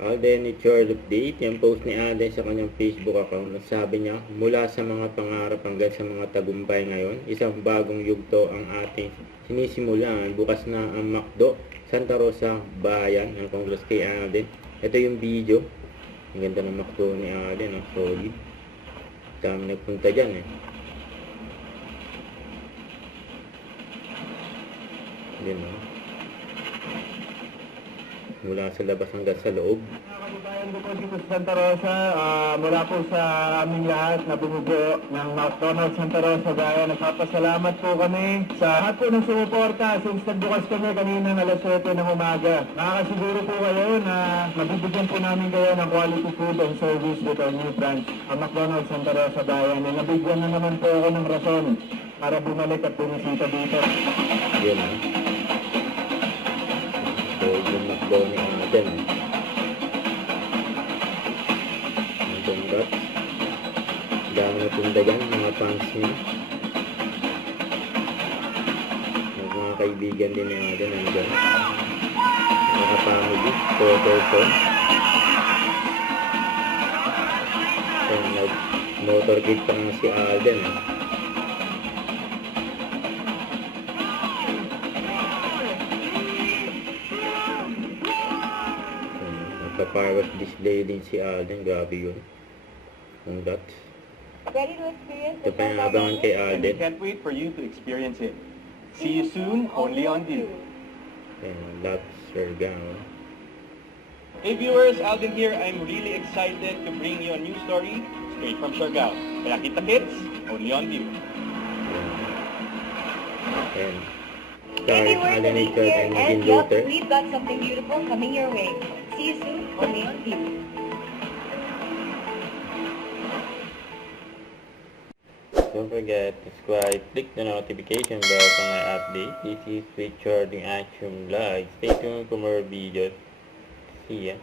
Alden Richard update, yung post ni Alden sa kanyang Facebook account. Sabi niya, mula sa mga pangarap hanggang sa mga tagumpay ngayon, isang bagong yugto ang ating sinisimulan. Bukas na ang McDo, Santa Rosa, Bayan. Ang congrats kay Alden. Ito yung video. Ang ganda ng McDo ni Alden, ang solid. Dami nagpunta dyan eh. Yan o. Mula sa labas hanggang sa loob. Mga kababayan ko po dito sa Santa Rosa, mula po sa aming lahat na bumubuo ng McDonald's Santa Rosa Bayan, nagpapasalamat po kami sa lahat po ng sumuporta since nagbukas kami kanina ng alas 7 ng umaga. Nakakasiguro po kayo na mabibigyan po namin kayo ng quality food and service with our new branch, ang McDonald's Santa Rosa Bayan. And nabigyan na naman po ako ng rason para bumalik at bumisita dito. Yan o. So, yung McDo ni Alden. Ang congrats. Dami na punta dyan, mga fans niya. Mga kaibigan din ni Alden nandyan. Mga family, photo. So, nag-motorcade pa nga si Alden eh. Nagpa-firework display din si Alden. Grabe yun. Congrats. Ready to experience Ito pa yung abangan kay And we Alden. can't wait for you to experience it. See you soon, only on View. Ayan, lots Sergano. Hey viewers, Alden here. I'm really excited to bring you a new story straight from Siargao. Kaya kita kids, only on View. Ayan. Hey Starring viewers, Alden Denise Richard here, and and Nadine yup, Luther. we've got something beautiful coming your way. See you soon, only on View. Don't forget to subscribe, click the notification bell for my update. This is Richard in Action Live. Stay tuned for more videos. See ya.